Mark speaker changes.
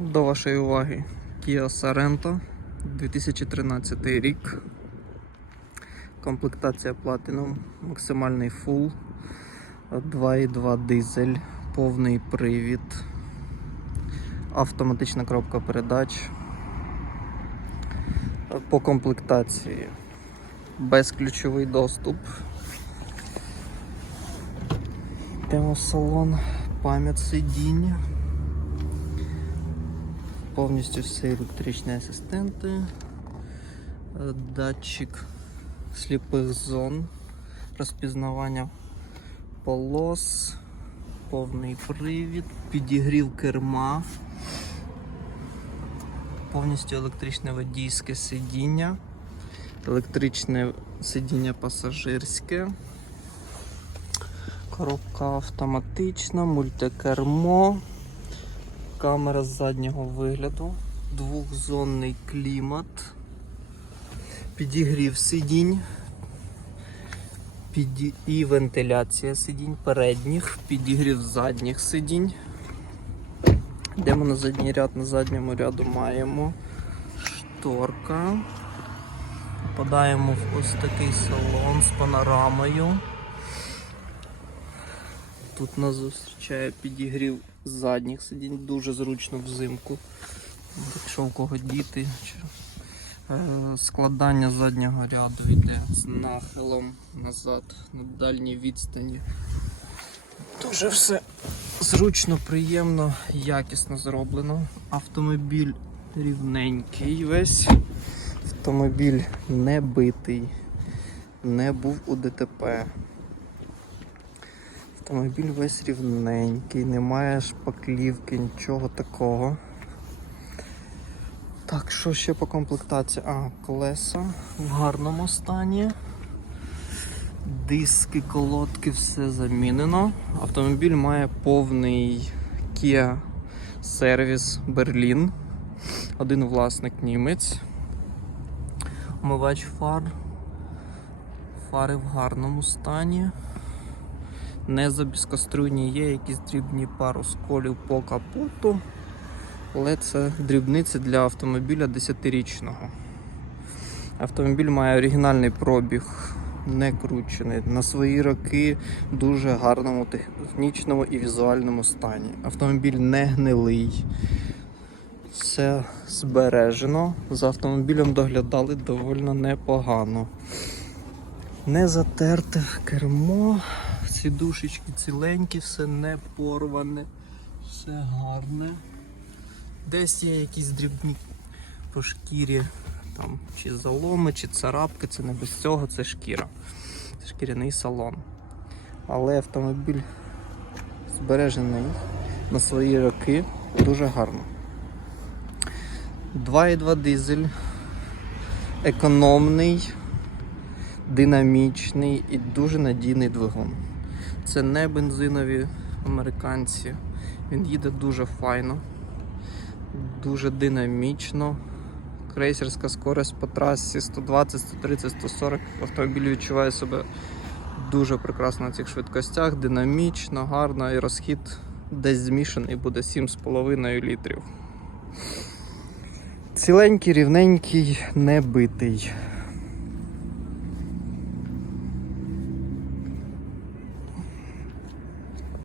Speaker 1: До вашої уваги Kia Sorento 2013 рік. Комплектація Platinum, максимальний Full, 2.2 дизель, повний привід, автоматична коробка передач. По комплектації безключовий доступ. Йдемо в салон, пам'ять сидіння. Повністю всі електричні асистенти, е, датчик сліпих зон, розпізнавання полос, повний привід, підігрів керма, повністю електричне водійське сидіння, електричне сидіння пасажирське, коробка автоматична, мультикермо. Камера з заднього вигляду, двохзонний клімат, підігрів сидінь піді... і вентиляція сидінь передніх, підігрів задніх сидінь. Йдемо на задній ряд, на задньому ряду маємо шторка. Попадаємо в ось такий салон з панорамою. Тут нас зустрічає підігрів задніх сидінь, дуже зручно взимку. Якщо у кого діти, е, складання заднього ряду йде з нахилом назад на дальній відстані. Дуже все зручно, приємно, якісно зроблено. Автомобіль рівненький весь. Автомобіль не битий, не був у ДТП. Автомобіль весь рівненький, немає шпаклівки, нічого такого. Так, що ще по комплектації? А, колеса в гарному стані. Диски, колодки, все замінено. Автомобіль має повний Kia сервіс Берлін. Один власник німець. Омивач фар. Фари в гарному стані не забіскоструйні, є якісь дрібні пару сколів по капоту, але це дрібниці для автомобіля 10-річного. Автомобіль має оригінальний пробіг, не кручений. На свої роки в дуже гарному технічному і візуальному стані. Автомобіль не гнилий. Все збережено. За автомобілем доглядали доволі непогано. Не затерте кермо. Сідушечки ціленькі, все не порване, все гарне. Десь є якісь дрібні по шкірі, там, чи заломи, чи царапки, це не без цього, це шкіра. Це шкіряний салон. Але автомобіль збережений на свої роки дуже гарно. 2,2 дизель, економний, динамічний і дуже надійний двигун. Це не бензинові американці. Він їде дуже файно, дуже динамічно. Крейсерська скорость по трасі 120, 130, 140. Автомобіль відчуває себе дуже прекрасно на цих швидкостях, динамічно, гарно і розхід десь змішаний буде 7,5 літрів. Ціленький, рівненький, не битий.